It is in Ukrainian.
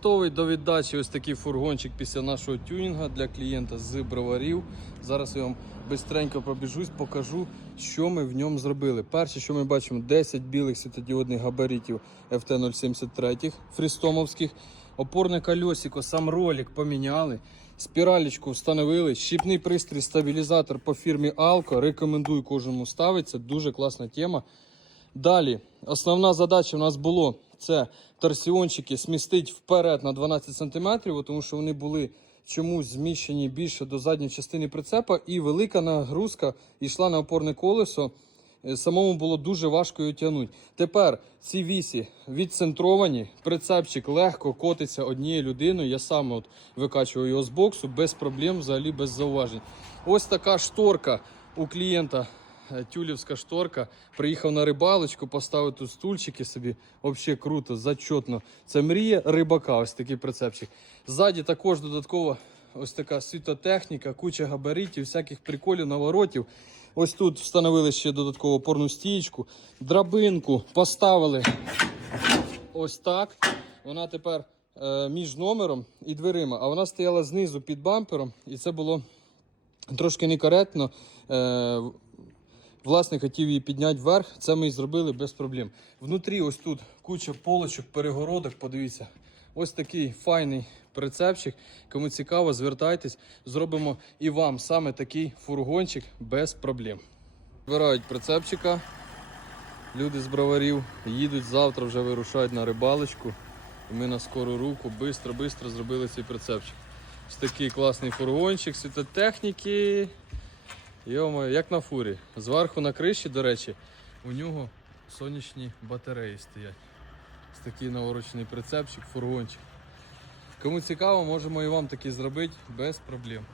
Готовий до віддачі ось такий фургончик після нашого тюнінга для клієнта з броварів. Зараз я вам бистренько пробіжусь, покажу, що ми в ньому зробили. Перше, що ми бачимо, 10 білих світодіодних габаритів FT073 фрістомовських. Опорне кольосико, сам ролик поміняли. Спіралічку встановили. Щіпний пристрій стабілізатор по фірмі Alco. Рекомендую кожному ставити. Це дуже класна тема. Далі, основна задача у нас було це торсіончики смістити вперед на 12 см, тому що вони були чомусь зміщені більше до задньої частини прицепа, і велика нагрузка йшла на опорне колесо. Е, Самому було дуже важко його тягнути. Тепер ці вісі відцентровані, прицепчик легко котиться однією людиною. Я сам от викачував його з боксу без проблем, взагалі без зауважень. Ось така шторка у клієнта тюлівська шторка. Приїхав на рибалочку, поставив тут стульчики собі. Взагалі круто, зачетно. Це мрія рибака, ось такий прицепчик. Ззаді також додатково ось така світотехніка, куча габаритів, всяких приколів, наворотів. Ось тут встановили ще додаткову опорну стієчку, драбинку поставили ось так. Вона тепер е, між номером і дверима, а вона стояла знизу під бампером, і це було трошки некоректно. Е, Власник хотів її підняти вверх, це ми і зробили без проблем. Внутрі ось тут куча полочок, перегородок, подивіться. Ось такий файний прицепчик. Кому цікаво, звертайтесь, зробимо і вам саме такий фургончик без проблем. Збирають прицепчика. Люди з броварів їдуть завтра, вже вирушають на рибалочку. Ми на скору руку швидко-швидко зробили цей прицепчик. Ось такий класний фургончик, світотехніки. Йомо, як на фурі. Зверху на криші, до речі, у нього сонячні батареї стоять. Ось такий наворочений прицепчик, фургончик. Кому цікаво, можемо і вам такий зробити без проблем.